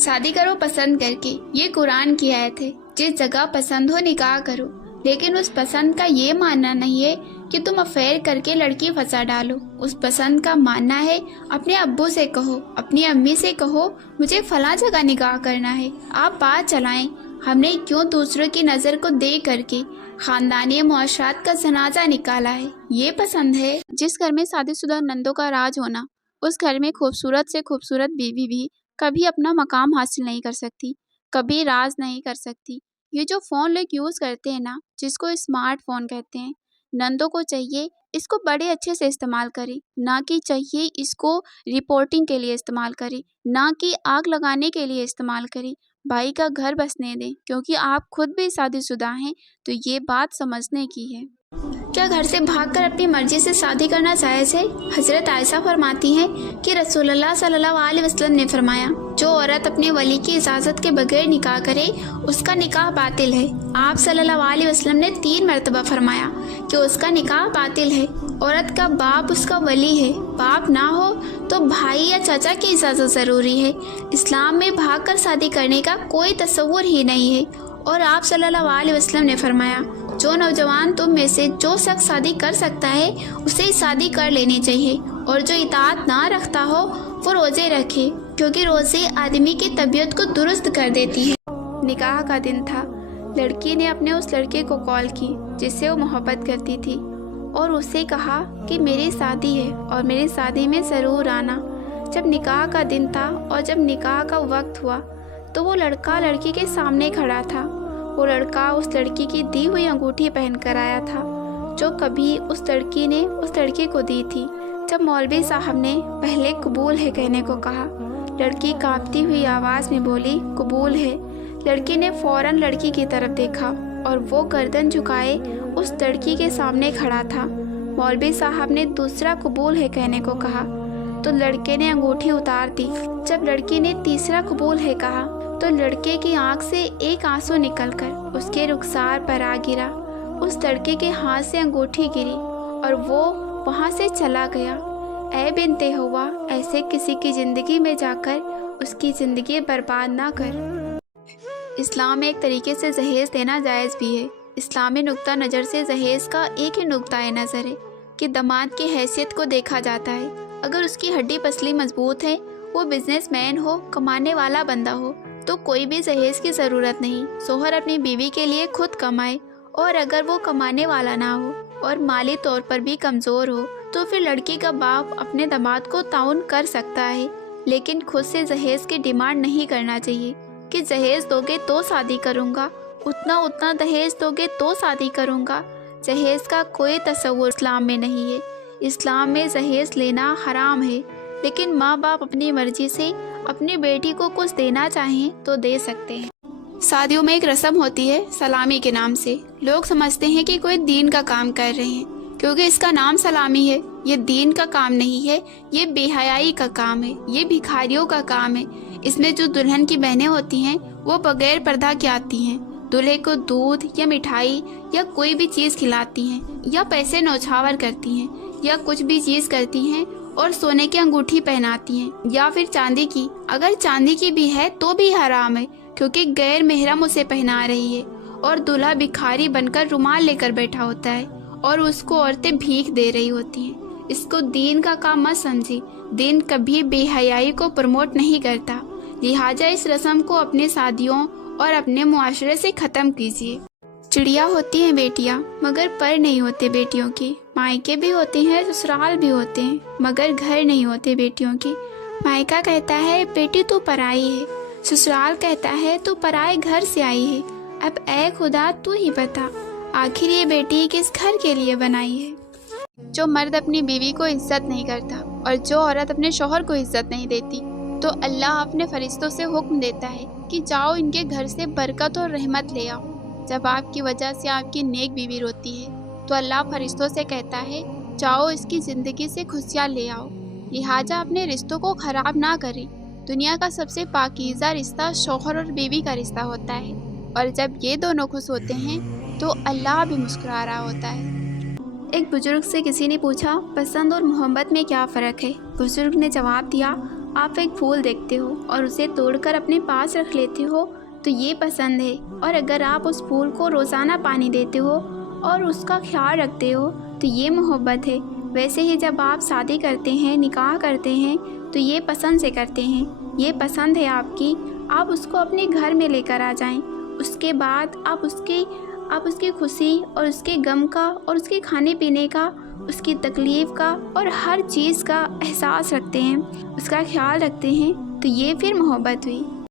शादी करो पसंद करके, ये कुरान की आयत है। जिस जगह पसंद हो निकाह करो, लेकिन उस पसंद का ये मानना नहीं है कि तुम अफेयर करके लड़की फंसा डालो। उस पसंद का मानना है अपने अब्बू से कहो, अपनी अम्मी से कहो मुझे फला जगह निकाह करना है, आप बात चलाएं। हमने क्यों दूसरों की नज़र को देख करके खानदानी मुआशरात का जनाजा निकाला है। ये पसंद है। जिस घर में शादीशुदा नंदों का राज होना, उस घर में खूबसूरत से खूबसूरत बीवी भी कभी अपना मकाम हासिल नहीं कर सकती, कभी राज नहीं कर सकती। ये जो फ़ोन लोग यूज़ करते हैं ना, जिसको स्मार्टफोन कहते हैं, नंदों को चाहिए इसको बड़े अच्छे से इस्तेमाल करें, ना कि चाहिए इसको रिपोर्टिंग के लिए इस्तेमाल करें, ना कि आग लगाने के लिए इस्तेमाल करें। भाई का घर बसने दें, क्योंकि आप खुद भी शादीशुदा हैं, तो ये बात समझने की है। क्या घर से भागकर अपनी मर्जी से शादी करना जायज़ है? हज़रत आयशा फरमाती हैं कि रसूलुल्लाह सल्लल्लाहु अलैहि वसल्लम ने फरमाया, जो औरत अपने वली की इजाज़त के बगैर निकाह करे उसका निकाह बातिल है। आप सल्लल्लाहु अलैहि वसल्लम ने 3 मरतबा फरमाया कि उसका निकाह बातिल है। औरत का बाप उसका वली है, बाप ना हो तो भाई या चाचा की इजाज़त ज़रूरी है। इस्लाम में भागकर शादी करने का कोई तसव्वुर ही नहीं है। और आप सल्लल्लाहु अलैहि वसल्लम ने फरमाया, जो नौजवान तुम में से जो शख्स शादी कर सकता है उसे शादी कर लेनी चाहिए, और जो इताअत ना रखता हो वो रोज़े रखे, क्योंकि रोज़े आदमी की तबीयत को दुरुस्त कर देती है। निकाह का दिन था। लड़की ने अपने उस लड़के को कॉल की जिससे वो मोहब्बत करती थी, और उससे कहा कि मेरी शादी है और मेरी शादी में ज़रूर आना। जब निकाह का दिन था और जब निकाह का वक्त हुआ तो वो लड़का लड़की के सामने खड़ा था। वो लड़का उस लड़की की दी हुई अंगूठी पहन कर आया था, जो कभी उस लड़की ने उस लड़के को दी थी। जब मौलवी साहब ने पहले कबूल है कहने को कहा, लड़की कांपती हुई आवाज़ में बोली कबूल है। लड़की ने फ़ौरन लड़की की तरफ देखा और वो गर्दन झुकाए उस लड़की के सामने खड़ा था। मौलवी साहब ने दूसरा कबूल है कहने को कहा तो लड़के ने अंगूठी उतार दी। जब लड़की ने तीसरा कबूल है कहा तो लड़के की आंख से एक आंसू निकलकर उसके रुखसार पर आ गिरा। उस लड़के के हाथ से अंगूठी गिरी और वो वहाँ से चला गया। ऐ बिनते हुआ, ऐसे किसी की ज़िंदगी में जाकर उसकी ज़िंदगी बर्बाद ना कर। इस्लाम में एक तरीके से जहेज़ देना जायज़ भी है। इस्लामी नुक्ता नज़र से जहेज़ का एक ही नुक्ता नज़र है कि दामाद की हैसियत को देखा जाता है। अगर उसकी हड्डी पसली मजबूत है, वो बिजनेसमैन हो, कमाने वाला बंदा हो, तो कोई भी जहेज़ की ज़रूरत नहीं। शोहर अपनी बीवी के लिए खुद कमाए, और अगर वो कमाने वाला ना हो और माली तौर पर भी कमज़ोर हो तो फिर लड़की का बाप अपने दामाद को ताउन कर सकता है, लेकिन खुद से जहेज़ की डिमांड नहीं करना चाहिए कि जहेज़ दोगे तो शादी करूँगा, उतना दहेज दोगे तो शादी करूँगा। जहेज़ का कोई तसव्वुर इस्लाम में नहीं है। इस्लाम में जहेज़ लेना हराम है, लेकिन माँ बाप अपनी मर्जी से अपनी बेटी को कुछ देना चाहें तो दे सकते हैं। शादियों में एक रस्म होती है सलामी के नाम से। लोग समझते हैं कि कोई दीन का काम कर रहे हैं क्योंकि इसका नाम सलामी है। ये दीन का काम नहीं है, ये बेहयाई का काम है, ये भिखारियों का काम है। इसमें जो दुल्हन की बहनें होती हैं वो बगैर पर्दा के आती हैं, दूल्हे को दूध या मिठाई या कोई भी चीज़ खिलाती हैं, या पैसे न्यौछावर करती हैं, या कुछ भी चीज़ करती हैं और सोने की अंगूठी पहनाती हैं, या फिर चांदी की। अगर चांदी की भी है तो भी हराम है, क्योंकि गैर महरम उसे पहना रही है। और दूल्हा भिखारी बनकर रुमाल लेकर बैठा होता है और उसको औरतें भीख दे रही होती हैं। इसको दीन का काम मत समझिए। दीन कभी बेहयाई को प्रमोट नहीं करता, लिहाजा इस रस्म को अपने शादियों और अपने मुआशरे से ख़त्म कीजिए। चिड़िया होती हैं बेटियाँ, मगर पर नहीं होते बेटियों की। मायके भी होते हैं, ससुराल भी होते हैं, मगर घर नहीं होते बेटियों की। मायका कहता है बेटी तू पराई है, ससुराल कहता है तू पराए घर से आई है। अब ऐ खुदा तू ही बता, आखिर ये बेटी किस घर के लिए बनाई है। जो मर्द अपनी बीवी को इज्जत नहीं करता और जो औरत अपने शौहर को इज्जत नहीं देती, तो अल्लाह अपने फरिश्तों से हुक्म देता है कि जाओ इनके घर से बरकत और रहमत ले आओ। जब आपकी वजह से आपकी नेक बीवी रोती है तो अल्लाह फरिश्तों से कहता है जाओ इसकी ज़िंदगी से खुशियाँ ले आओ। लिहाजा अपने रिश्तों को ख़राब ना करें। दुनिया का सबसे पाकीज़ा रिश्ता शौहर और बीवी का रिश्ता होता है, और जब ये दोनों खुश होते हैं तो अल्लाह भी मुस्कुरा रहा होता है। एक बुजुर्ग से किसी ने पूछा पसंद और मोहब्बत में क्या फ़र्क है। बुजुर्ग ने जवाब दिया आप एक पھول دیکھتے ہو اور اسے توڑ کر اپنے پاس رکھ لیتے ہو تو یہ پسند ہے، اور اگر آپ اس پھول کو روزانہ پانی دیتے ہو اور اس کا خیال رکھتے ہو تو یہ محبت ہے۔ ویسے ہی جب آپ شادی کرتے ہیں، نکاح کرتے ہیں تو یہ پسند سے کرتے ہیں، یہ پسند ہے آپ کی، آپ اس کو اپنے گھر میں لے کر آ جائیں۔ اس کے بعد آپ اس کی خوشی اور اس کے غم کا اور اس کے کھانے پینے کا، اس کی تکلیف کا اور ہر چیز کا احساس رکھتے ہیں، اس کا خیال رکھتے ہیں، تو یہ پھر محبت ہوئی۔